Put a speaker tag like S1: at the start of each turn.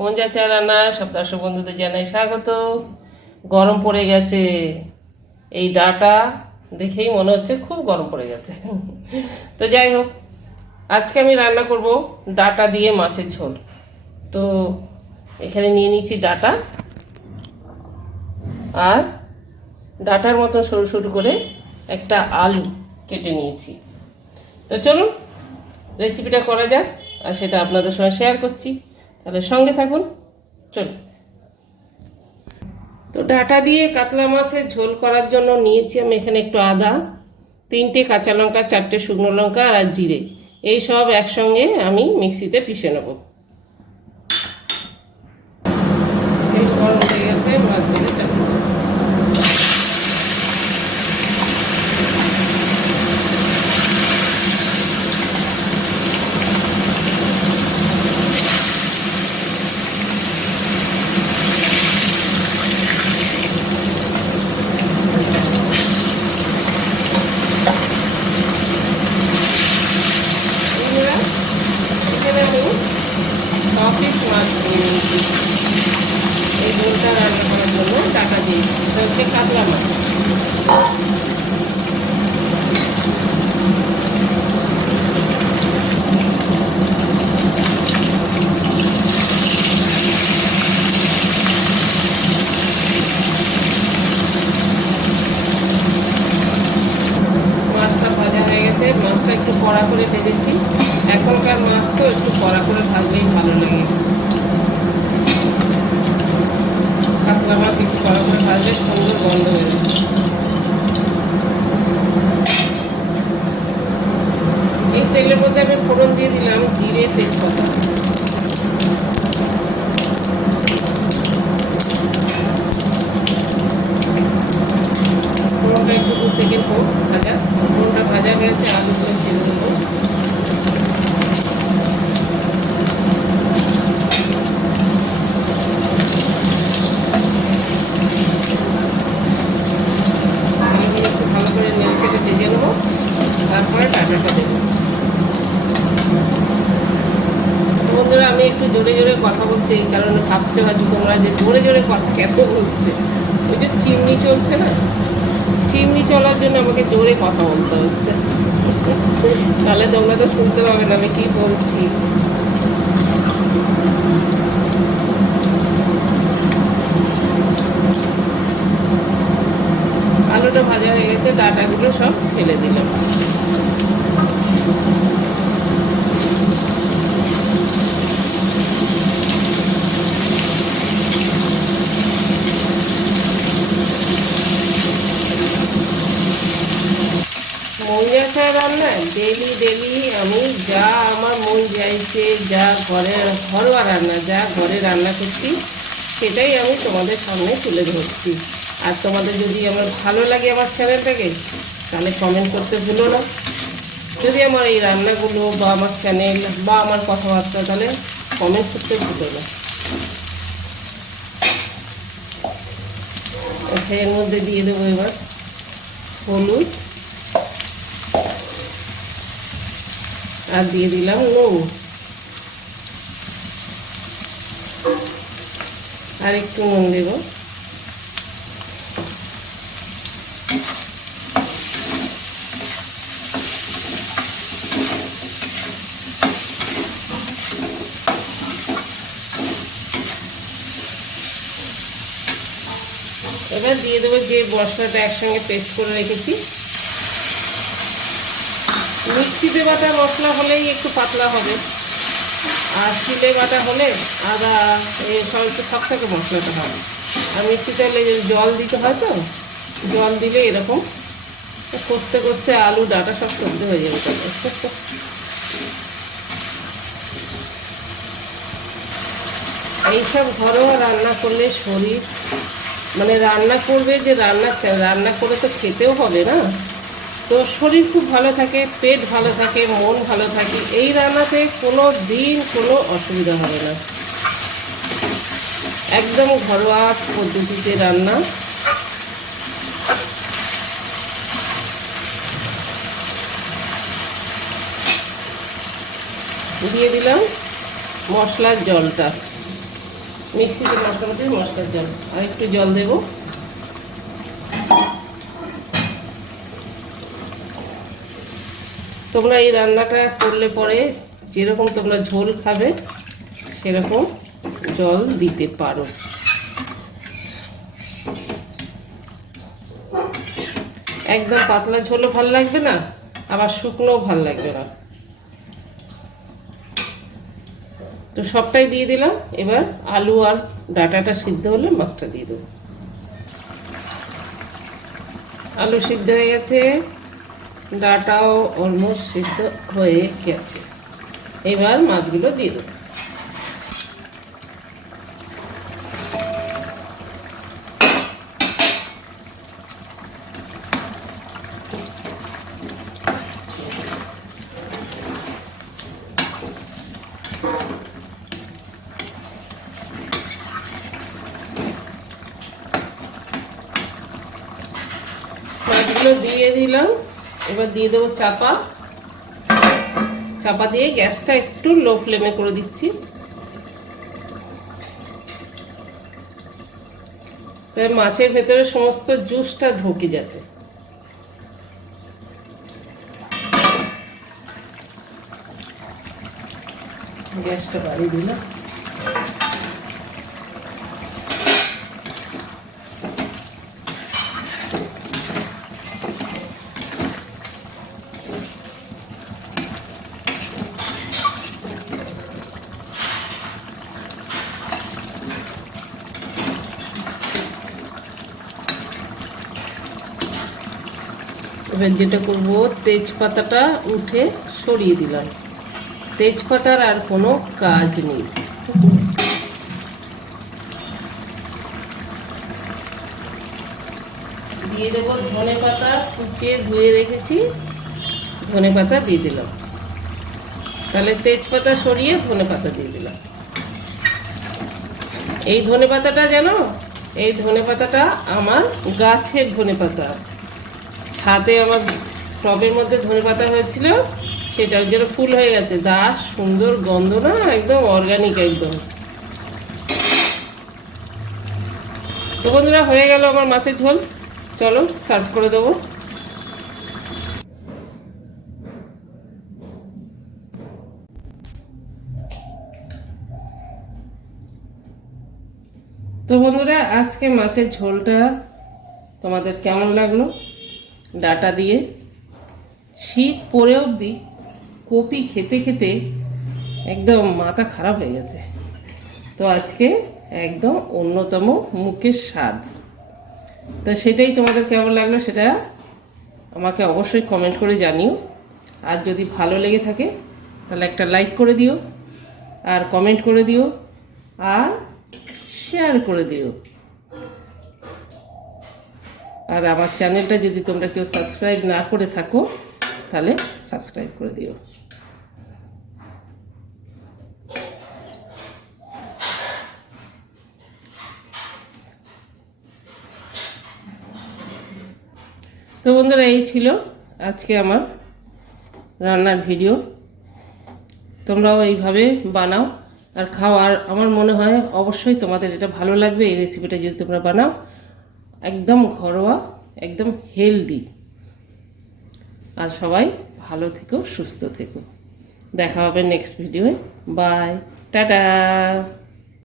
S1: মঞ্জা চা রান্না সব দর্শক বন্ধুদের জানাই স্বাগত। গরম পড়ে গেছে। এই ডাটা দেখেই মনে হচ্ছে খুব গরম পড়ে গেছে। তো যাই হোক, আজকে আমি রান্না করব ডাটা দিয়ে মাছের ঝোল। তো এখানে নিয়ে নিচ্ছি ডাটা। আর ডাটার মতো সরু সরু করে একটা আলু কেটে নিয়েছি। তো চলুন রেসিপিটা করা যাক, আর সেটা আপনাদের সঙ্গে শেয়ার করছি। তাহলে সঙ্গে থাকুন, চলুন। তো ডাটা দিয়ে কাতলা মাছের ঝোল করার জন্য নিয়েছি আমি এখানে একটু আদা, তিনটে কাঁচা লঙ্কা, চারটে শুকনো লঙ্কা আর জিরে। এই সব একসঙ্গে আমি মিক্সিতে পিষে নেব তেল গরম হয়ে গেছে মাছ দিয়ে চাপ বন্ধুরা, এখানে আমি ছ পিস মাছ নিয়ে নিয়েছি এই ঝোলটা রান্না করার জন্য টাকা এটা কাতলা মাছ মাছটা একটু কড়া করে ভেজেছি। এখনকার মাছ তো একটু কড়া করে ভাজলেই ভালো লাগে। কাতলা কিছু কড়া করে সুন্দর বন্ধ হয়ে যাবে এই তেলের মধ্যে আমি ফোড়ন দিয়ে দিলাম, জিরে, তেজপাতা ফোড়নটা একটু দু সেকেন্ড হোক ভাজা ফোড়নটা ভাজা হয়েছে আলুগুলো ছেড়ে দেবো আলুগুলো একটু ভালো করে নেড়ে কেটে ভেজে নেব তারপরে টাটাটা দেবো তো বন্ধুরা আমি একটু জোরে জোরে কথা বলছি ভাবতে পারছি তোমরা যে জোরে জোরে কথা কেন বলছে ওই যে চিমনি চলছে না? চিমনি চলার জন্য আমাকে জোরে কথা বলতে হচ্ছে। তাহলে তোমরা তো শুনতে পাবে না আমি কি বলছি। আলুটা ভাজা হয়ে গেছে, ডাটাগুলো সব ফেলে দিলাম। মৌজা রান্না। ডেলি ডেলি আমি যা আমার মন চাইছে, যা ঘরে ঘরোয়া রান্না, যা ঘরে রান্না করছি, সেটাই আমি তোমাদের সামনে তুলে ধরছি। আর তোমাদের যদি আমার ভালো লাগে আমার চ্যানেলটাকে, তাহলে কমেন্ট করতে ভুলো না। যদি আমার এই রান্নাগুলো বা আমার চ্যানেল বা আমার কথাবার্তা, তাহলে কমেন্ট করতে ভুলো না। আচ্ছা এর মধ্যে দিয়ে দেবো এবার হলুদ। আর দিয়ে দিলাম নুন আর একটু নুন দেব। এবার দিয়ে দেবো যে মশলাটা একসঙ্গে পেস্ট করে রেখেছি। মিক্সিতে বাটা মশলা হলেই একটু পাতলা হবে। আর শিলে বাটা হলে আদা সব একটু থকথকে মশলাটা হবে। আর মিক্সিতে জল দিতে হয় তো, জল দিলে এরকম কষতে কষতে আলু, ডাটা সব সবজি হয়ে যাবে তাহলে। এইসব ঘরোয়া রান্না করলে শরীর মানে রান্না করবে যে রান্না রান্না করে তো খেতেও হবে না? তো শরীর খুব ভালো থাকে, পেট ভালো থাকে, মন ভালো থাকে, এই রান্নাতে কোনো দিন কোনো অসুবিধা হবে না। একদম ঘরোয়া পদ্ধতিতে রান্না। দিয়ে দিলাম মশলার জলটা। মিক্সিতে মশলা মশলার জল আর একটু জল দেবো। তোমরা এই রান্নাটা করলে পরে যেরকম তোমরা ঝোল খাবে, সেরকম জল দিতে পারো। একদম পাতলা ঝোলও ভালো লাগবে না, আবার শুকনোও ভালো লাগবে না। তো সবটাই দিয়ে দিলাম, এবার আলু আর ডাটাটা সিদ্ধ হলে মাছটা দিয়ে দেবো। আলু সিদ্ধ হয়ে গেছে। ডাটাও অলমোস্ট সিদ্ধ হয়ে গেছে। এবার মাছগুলো দিয়ে দেবো। মাছগুলো দিয়ে দিলাম। এবার দিয়ে দেবো চাপা। চাপা দিয়ে গ্যাসটা একটু লো ফ্লেমে করে দিচ্ছি। তবে মাছের ভেতরে সমস্ত জুসটা ঢুকে যাতে। গ্যাসটা বাড়িয়ে দিলাম। যেটা করব, তেজপাতাটা উঠে সরিয়ে দিলাম। তেজপাতার আর কোনো কাজ নেই। দিয়ে দেবো ধনে পাতা কুচিয়ে ধুয়ে রেখেছি। ধনে পাতা দিয়ে দিলাম। তাহলে তেজপাতা সরিয়ে ধনে পাতা দিয়ে দিলাম। এই ধনে পাতাটা জানো? এই ধনে পাতাটা আমার গাছের ধনে পাতা। ছাদে আমার টবের মধ্যে ধনে পাতা হয়েছিল, সেটা যেন ফুল হয়ে গেছে। দাস সুন্দর গন্ধ না, একদম অর্গানিক একদম। তো বন্ধুরা, হয়ে গেল আমার মাছের ঝোল। চলো সার্ভ করে দেবো। তো বন্ধুরা, আজকে মাছের ঝোলটা তোমাদের কেমন লাগল? ডাটা দিয়ে শীত পরে অবধি কপি খেতে খেতে একদম মাথা খারাপ হয়ে গেছে। তো আজকে একদম অন্যতম মুখের স্বাদ। তো সেটাই তোমাদের কেমন লাগল সেটা আমাকে অবশ্যই কমেন্ট করে জানিও। আর যদি ভালো লেগে থাকে, তাহলে একটা লাইক করে দিও, আর কমেন্ট করে দিও, আর শেয়ার করে দিও। আর আমার চ্যানেলটা যদি তোমরা কেউ সাবস্ক্রাইব না করে থাকো, তাহলে সাবস্ক্রাইব করে দিও। তো বন্ধুরা, এই ছিল আজকে আমার রান্নার ভিডিও। তোমরাও এইভাবে বানাও আর খাও। আর আমার মনে হয় অবশ্যই তোমাদের এটা ভালো লাগবে, এই রেসিপিটা যদি তোমরা বানাও। একদম ঘরোয়া, একদম হেলদি আর সবাই ভালো থেকো, সুস্থ থেকো। দেখা হবে নেক্সট ভিডিওয়ে বাই টাটা